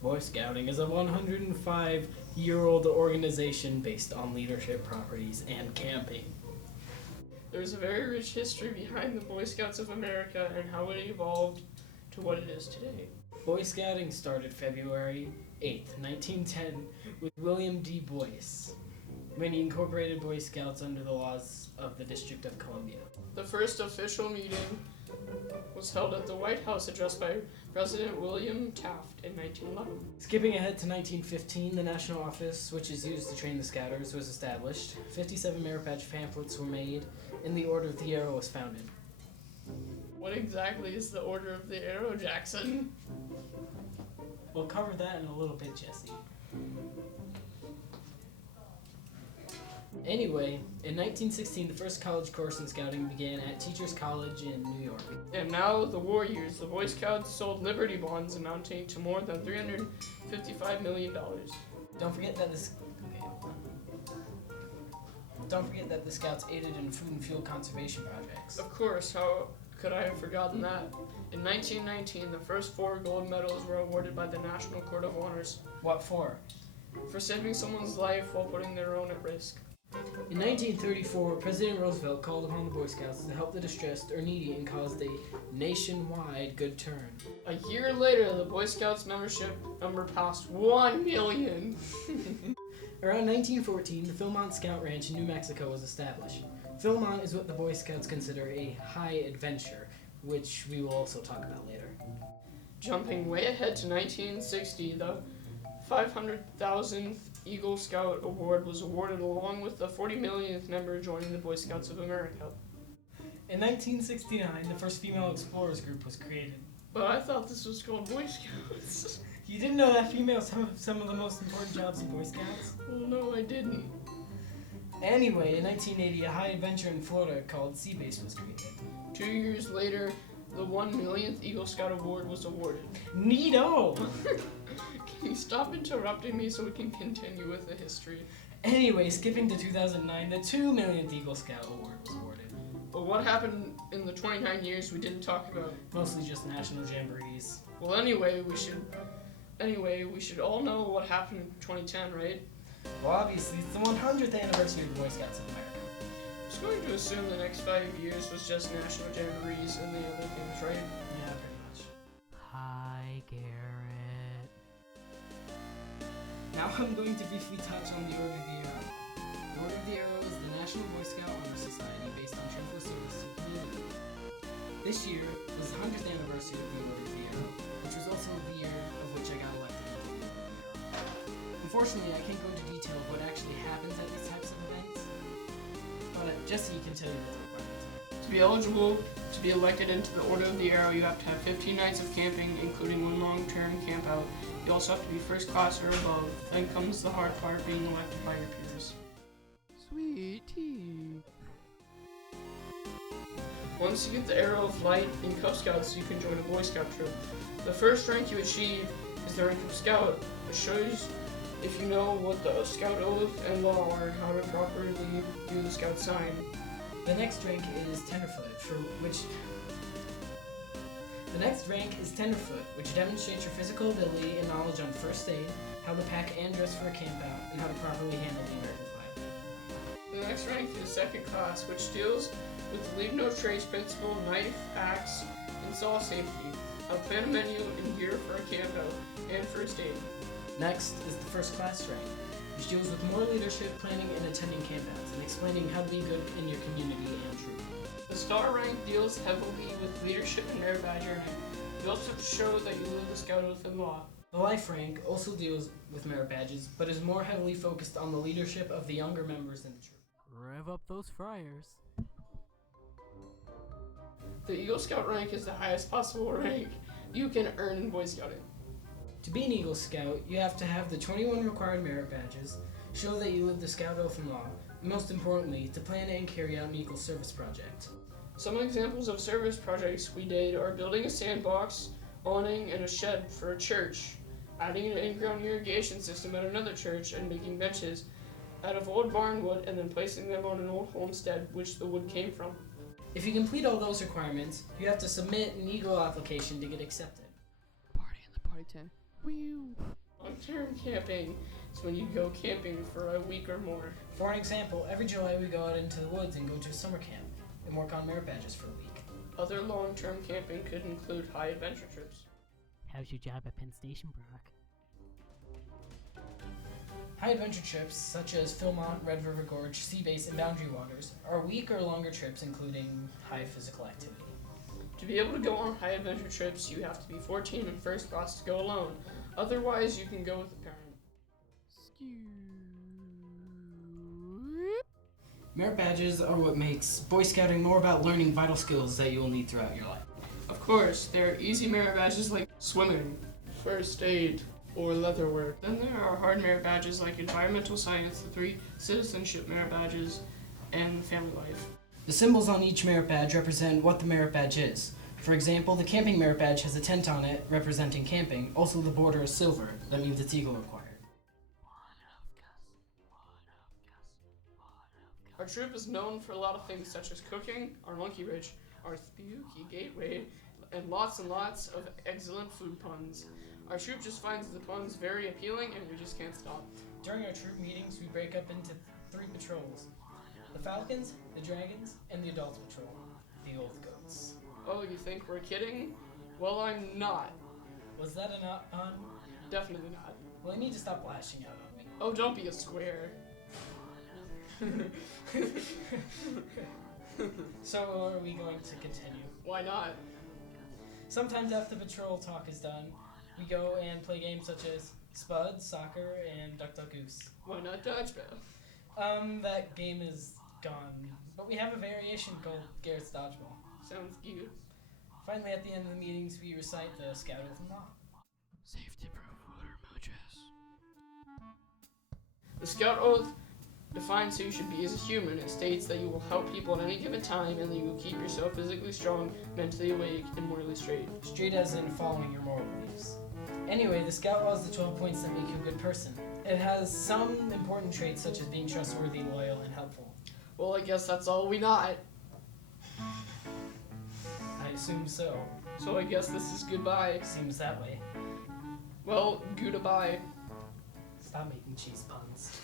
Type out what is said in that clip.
Boy Scouting is a 105-year-old organization based on leadership properties and camping. There's a very rich history behind the Boy Scouts of America and how it evolved to what it is today. Boy Scouting started February 8th, 1910 with William D. Boyce, when he incorporated Boy Scouts under the laws of the District of Columbia. The first official meeting was held at the White House, addressed by President William Taft in 1911. Skipping ahead to 1915, the National Office, which is used to train the Scouters, was established. 57 merit badge pamphlets were made, and the Order of the Arrow was founded. What exactly is the Order of the Arrow, Jackson? We'll cover that in a little bit, Jesse. Anyway, in 1916, the first college course in Scouting began at Teachers College in New York. And now, the war years, the Boy Scouts sold Liberty bonds amounting to more than $355 million. Don't forget that the Scouts aided in food and fuel conservation projects. Of course, how could I have forgotten that? In 1919, the first 4 gold medals were awarded by the National Court of Honors. What for? For saving someone's life while putting their own at risk. In 1934, President Roosevelt called upon the Boy Scouts to help the distressed or needy and caused a nationwide good turn. A year later, the Boy Scouts membership number passed 1 million. Around 1914, the Philmont Scout Ranch in New Mexico was established. Philmont is what the Boy Scouts consider a high adventure, which we will also talk about later. Jumping way ahead to 1960, the 500,000th Eagle Scout Award was awarded along with the 40 millionth member joining the Boy Scouts of America. In 1969, the first female explorers group was created. But I thought this was called Boy Scouts. You didn't know that females have some of the most important jobs in Boy Scouts? Well, no, I didn't. Anyway, in 1980, a high adventure in Florida called Sea Base was created. 2 years later, the 1 millionth Eagle Scout Award was awarded. Neato! Can you stop interrupting me so we can continue with the history? Anyway, skipping to 2009, the 2 millionth Eagle Scout Award was awarded. But what happened in the 29 years we didn't talk about? Mostly just national jamborees. Well, anyway, we should all know what happened in 2010, right? Well, obviously, it's the 100th anniversary of the Boy Scouts of America. I'm just going to assume the next 5 years was just national jamborees and the other things, right? Yeah, pretty much. Hi, Garrett. Now I'm going to briefly touch on the Order of the Arrow. The Order of the Arrow is the National Boy Scout Honor Society based on truthful service to the community. This year was the 100th anniversary of the Order of the Arrow, which was also the year of which I got elected into the Order of the Arrow. Unfortunately, I can't go into detail of what actually happens at these types of events, but Jesse can tell you the requirements. To be eligible to be elected into the Order of the Arrow, you have to have 15 nights of camping, including 1 long-term camp out. You also have to be first class or above. Then comes the hard part, being elected by your peers. Sweet tea. Once you get the Arrow of Light in Cub Scouts, you can join a Boy Scout troop. The first rank you achieve is the rank of Scout, which shows if you know what the Scout Oath and Law are and how to properly do the Scout sign. The next rank is Tenderfoot, which demonstrates your physical ability and knowledge on first aid, how to pack and dress for a campout, and how to properly handle the American flag. The next rank is Second Class, which deals with the Leave No Trace principle, knife, axe, and saw safety, how to plan a menu and gear for a campout, and first aid. Next is the First Class rank, which deals with more leadership, planning, and attending campouts, and explaining how to be good in your community and troop. The Star rank deals heavily with leadership and merit badge earning. You also have to show that you live the Scout Oath and Law. The Life rank also deals with merit badges, but is more heavily focused on the leadership of the younger members in the troop. Rev up those fryers. The Eagle Scout rank is the highest possible rank you can earn in Boy Scouting. To be an Eagle Scout, you have to have the 21 required merit badges, show that you live the Scout Oath and Law, and most importantly, to plan and carry out an Eagle service project. Some examples of service projects we did are building a sandbox, awning, and a shed for a church, adding an in-ground irrigation system at another church, and making benches out of old barn wood and then placing them on an old homestead which the wood came from. If you complete all those requirements, you have to submit an Eagle application to get accepted. Party in the party tent. Whew. Long-term camping is when you go camping for a week or more. For an example, every July we go out into the woods and go to a summer camp and work on merit badges for a week. Other long-term camping could include high adventure trips. How's your job at Penn Station, Brock? High adventure trips, such as Philmont, Red River Gorge, Sea Base, and Boundary Waters, are week or longer trips including high physical activity. To be able to go on high adventure trips, you have to be 14 and first class to go alone. Otherwise, you can go with a parent. Merit badges are what makes Boy Scouting more about learning vital skills that you will need throughout your life. Of course, there are easy merit badges like swimming, first aid, or leather work. Then there are hard merit badges like environmental science, the 3 citizenship merit badges, and family life. The symbols on each merit badge represent what the merit badge is. For example, the camping merit badge has a tent on it representing camping. Also, the border is silver. That means it's Eagle required. Our troop is known for a lot of things such as cooking, our monkey ridge, our spooky gateway, and lots of excellent food puns. Our troop just finds the puns very appealing and we just can't stop. During our troop meetings, we break up into 3 patrols. The Falcons, the Dragons, and the Adults Patrol. The Old Goats. Oh, you think we're kidding? Well, I'm not. Was that a pun? Definitely not. Well, you need to stop lashing out on me. Oh, don't be a square. So, are we going to continue? Why not? Sometimes after patrol talk is done, we go and play games such as Spud, Soccer, and Duck Duck Goose. Why not dodgeball? That game is gone, but we have a variation called Garrett's Dodgeball. Sounds cute. Finally, at the end of the meetings, we recite the Scout Oath and Law. Safety proof water mooches. The Scout Oath defines who you should be as a human. It states that you will help people at any given time and that you will keep yourself physically strong, mentally awake, and morally straight. Straight as in following your moral beliefs. Anyway, the Scout Law is the 12 points that make you a good person. It has some important traits such as being trustworthy, loyal, and helpful. Well, I guess that's all we not. I assume so. So I guess this is goodbye. Seems that way. Well, goodbye. Stop making cheese puns.